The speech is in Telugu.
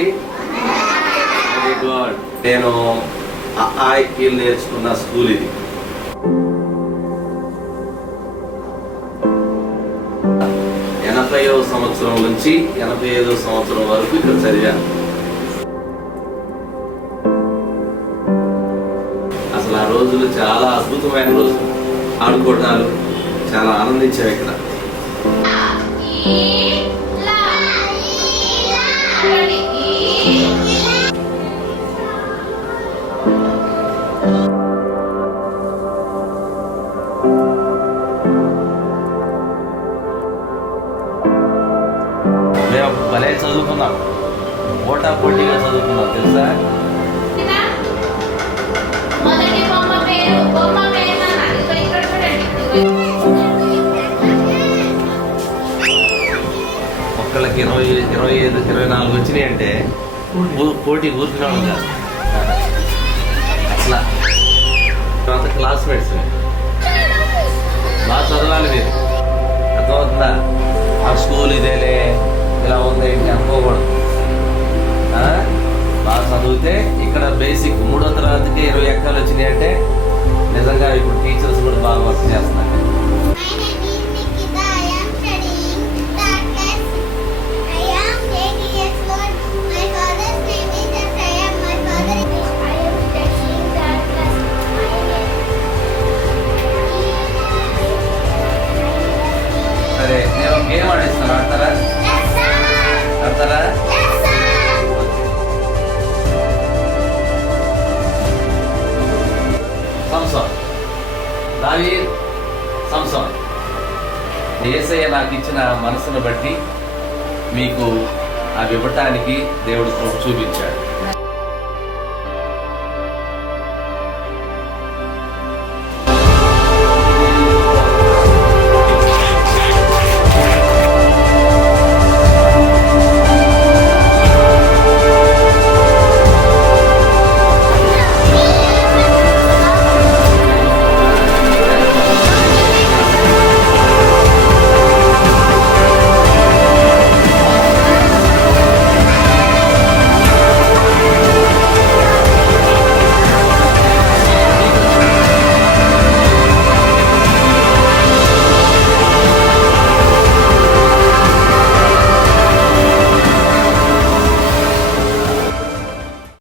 అండి? Very good. నేను ఆయిల్ నేర్చుకున్న స్కూల్ ఇది. 80వ సంవత్సరం నుంచి 85వ సంవత్సరం వరకు ఇక్కడ చదివాను. అసలు ఆ రోజులు చాలా అద్భుతమైన రోజులు. ఆడుకోవడాలు చాలా ఆనందించాం ఇక్కడ. మేము భలే చదువుకున్నాం, పోటా పోటీగా చదువుకున్నాం తెలుసా. ఒక్కళ్ళకి 20, 25, 24 వచ్చినాయి అంటే పోటీ కూర్చున్నాడు కాదు. అట్లా తర్వాత క్లాస్మేట్స్ బాగా చదవాలి మీరు, అర్థమవుతుందా? ఆ స్కూల్ ఇదేలే ఇలా ఉంది ఏంటి అనుకోకూడదు. బాగా చదివితే ఇక్కడ బేసిక్ 3వ తరగతికి 20 అంకాలు వచ్చినాయి అంటే నిజంగా ఇప్పుడు టీచర్స్ కూడా బాగా వర్క్ చేస్తున్నారు. సరే, నేను గేమ్ ఆడిస్తాను, ఆడతారా? ఆడతారా? సంసార్ దావీద్ సంసార్. యేసయ్య నాకు ఇచ్చిన మనసును బట్టి మీకు ఆ ఇవ్వటానికి దేవుడు చూపించాడు.